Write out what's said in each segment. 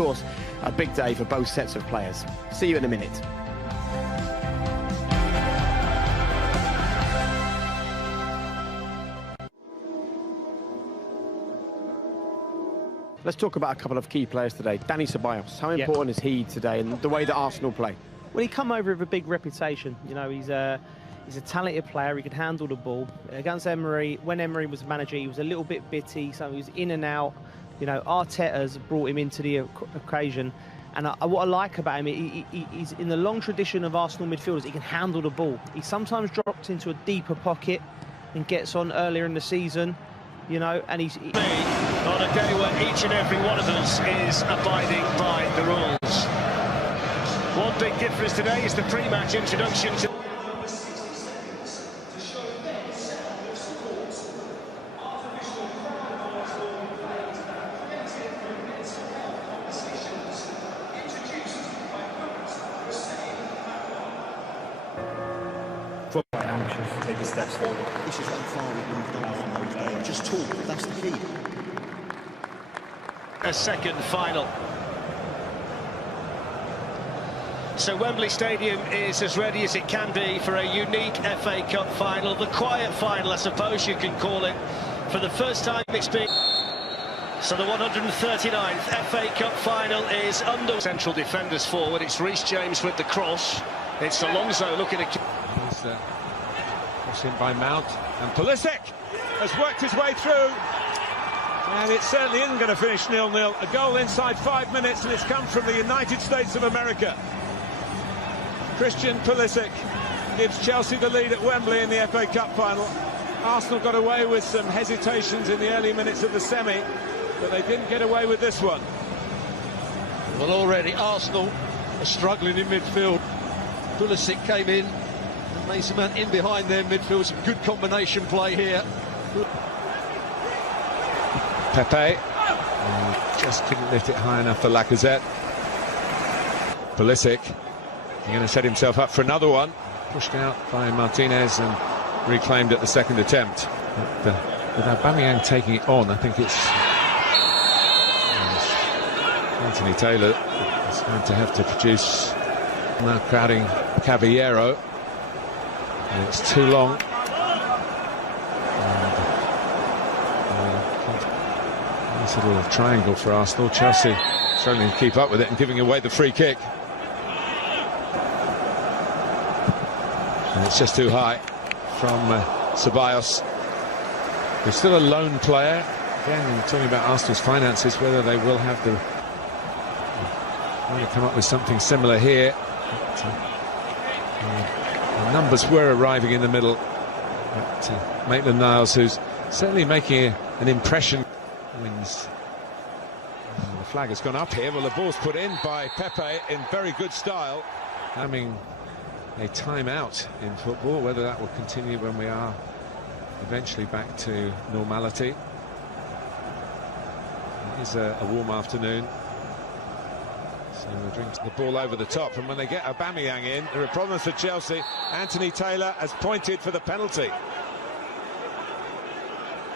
course, a big day for both sets of players. See you in a minute. Let's talk about a couple of key players today. Dani Ceballos, how important is he today and the way that Arsenal play? Well, he come over with a big reputation. You know, he's a talented player. He could handle the ball. Against Emery, when Emery was manager, he was a little bit bitty, so he was in and out. You know, Arteta's brought him into the occasion. And what I like about him, he's in the long tradition of Arsenal midfielders. He can handle the ball. He sometimes drops into a deeper pocket and gets on earlier in the season. You know, and he's on a day where each and every one of us is abiding by the rules. One big difference today is the pre-match introduction to... Take the steps forward. This is how far we've moved on from those days. Just talk, that's the key. A second final. So Wembley Stadium is as ready as it can be for a unique FA Cup final. The quiet final, I suppose you can call it. For the first time it's been... So the 139th FA Cup final is under... Central defenders forward. It's Reece James with the cross. It's Alonso looking at... Crossed in by Mount, and Pulisic has worked his way through, and it certainly isn't going to finish 0-0. A goal inside 5 minutes, and it's come from the United States of America. Christian Pulisic gives Chelsea the lead at Wembley in the FA Cup final. Arsenal got away with some hesitations in the early minutes of the semi, but they didn't get away with this one. Well, already Arsenal are struggling in midfield. Pulisic came in and made some man in behind their midfield. Some good combination play here. Pepe just couldn't lift it high enough for Lacazette. Pulisic, he's going to set himself up for another one. Pushed out by Martinez and reclaimed at the second attempt. But with Aubameyang taking it on, I think it's Anthony Taylor is going to have to produce. Now crowding Caballero, and it's too long. Nice little triangle for Arsenal. Chelsea struggling to keep up with it and giving away the free kick. And it's just too high from Ceballos, who's still a lone player. Again, talking about Arsenal's finances, whether they will have the... Trying to come up with something similar here. The numbers were arriving in the middle. But Maitland-Niles, who's certainly making an impression, wins. And the flag has gone up here. Well, the ball's put in by Pepe in very good style. Having a timeout in football, whether that will continue when we are eventually back to normality. It is a warm afternoon. So we're drinking the ball over the top, and when they get Aubameyang in, there are problems for Chelsea. Anthony Taylor has pointed for the penalty.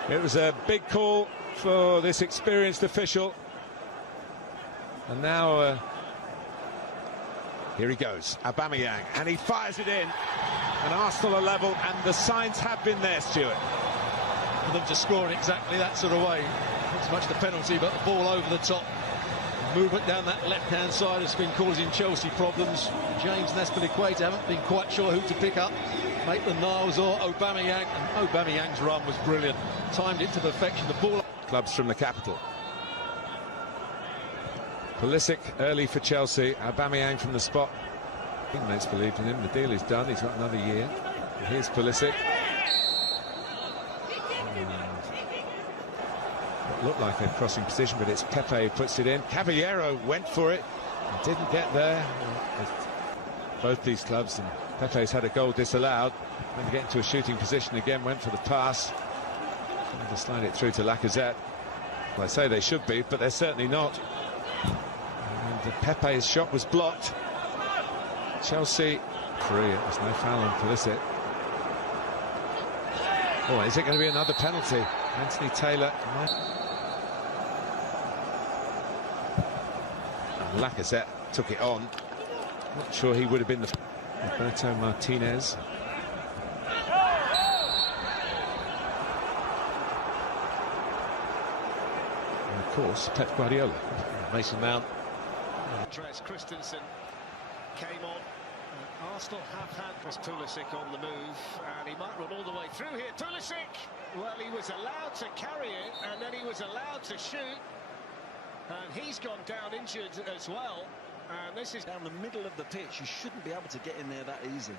It was a big call for this experienced official. And now here he goes, Aubameyang, and he fires it in. And Arsenal are level, and the signs have been there, Stuart. For them to score in exactly that sort of way. Not so much the penalty, but the ball over the top. Movement down that left-hand side has been causing Chelsea problems. James and Azpilicueta haven't been quite sure who to pick up. Maitland-Niles or Aubameyang. And Aubameyang's run was brilliant. Timed it to perfection. The ball... Clubs from the capital. Pulisic early for Chelsea. Aubameyang from the spot. Teammates believed in him. The deal is done. He's got another year. And here's Pulisic. It looked like a crossing position, but it's Pepe who puts it in. Caballero went for it and didn't get there. Both these clubs, and Pepe's had a goal disallowed. When to get into a shooting position again, went for the pass. Trying to slide it through to Lacazette. Well, I say they should be, but they're certainly not. And Pepe's shot was blocked. Chelsea free. It was no foul on Pulisic. Oh, is it going to be another penalty? Anthony Taylor. Lacazette took it on. Not sure he would have been the... Roberto Martinez. And of course, Pep Guardiola. Mason Mount. Andreas Christensen came on. Arsenal have had Pulisic on the move, and he might run all the way through here. Pulisic! Well, he was allowed to carry it, and then he was allowed to shoot. And he's gone down injured as well. And this is down the middle of the pitch. You shouldn't be able to get in there that easy.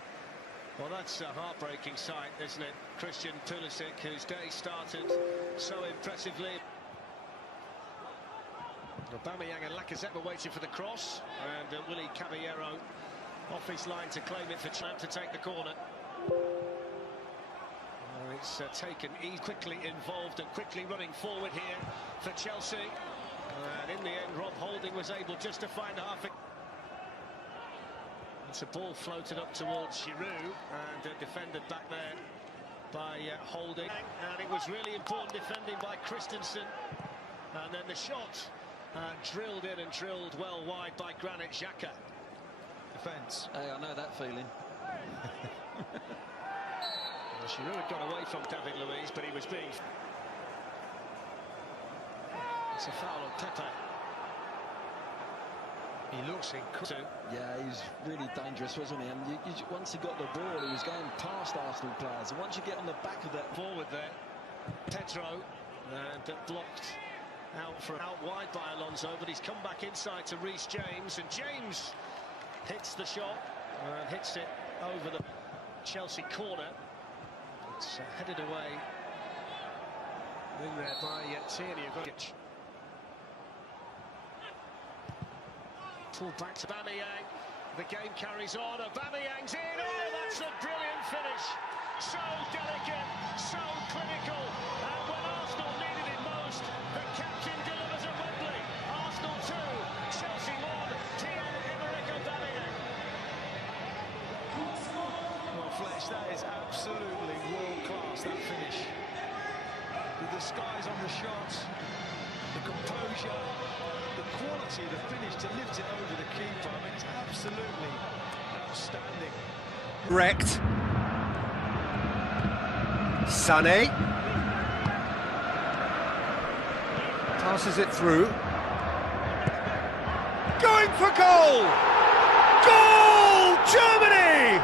Well, that's a heartbreaking sight, isn't it? Christian Pulisic, whose day started so impressively. Aubameyang and Lacazette were waiting for the cross, and Willy Caballero off his line to claim it for Champ to take the corner. It's taken. He's quickly involved and quickly running forward here for Chelsea. And in the end, Rob Holding was able just to find half. It's a ball floated up towards Giroud and defended back there by Holding. And it was really important defending by Christensen. And then the shot drilled in and drilled well wide by Granit Xhaka. Defence. Hey, I know that feeling. Well, Giroud had got away from David Luiz, but he was being... It's a foul on Pepe. He looks incredible. Yeah, he was really dangerous, wasn't he? And once he got the ball, he was going past Arsenal players. And once you get on the back of that... Forward there, Pedro, and blocked out wide by Alonso, but he's come back inside to Reece James, and James hits the shot and hits it over the Chelsea corner. It's headed away in there by Tierney. Pulled back to Aubameyang. The game carries on. Aubameyang's in. Oh, that's a brilliant finish. So delicate, so clinical. And when Arsenal needed it most, the captain delivers at Wembley. Arsenal 2, Chelsea 1. Pierre-Emerick Aubameyang. Well, Fletch, that is absolutely world-class, that finish. With the skies on the shots, the composure, the quality of the finish to lift it over the keeper. I mean, it's absolutely outstanding. Wrecked. Sané passes it through. Going for goal! Goal! Germany!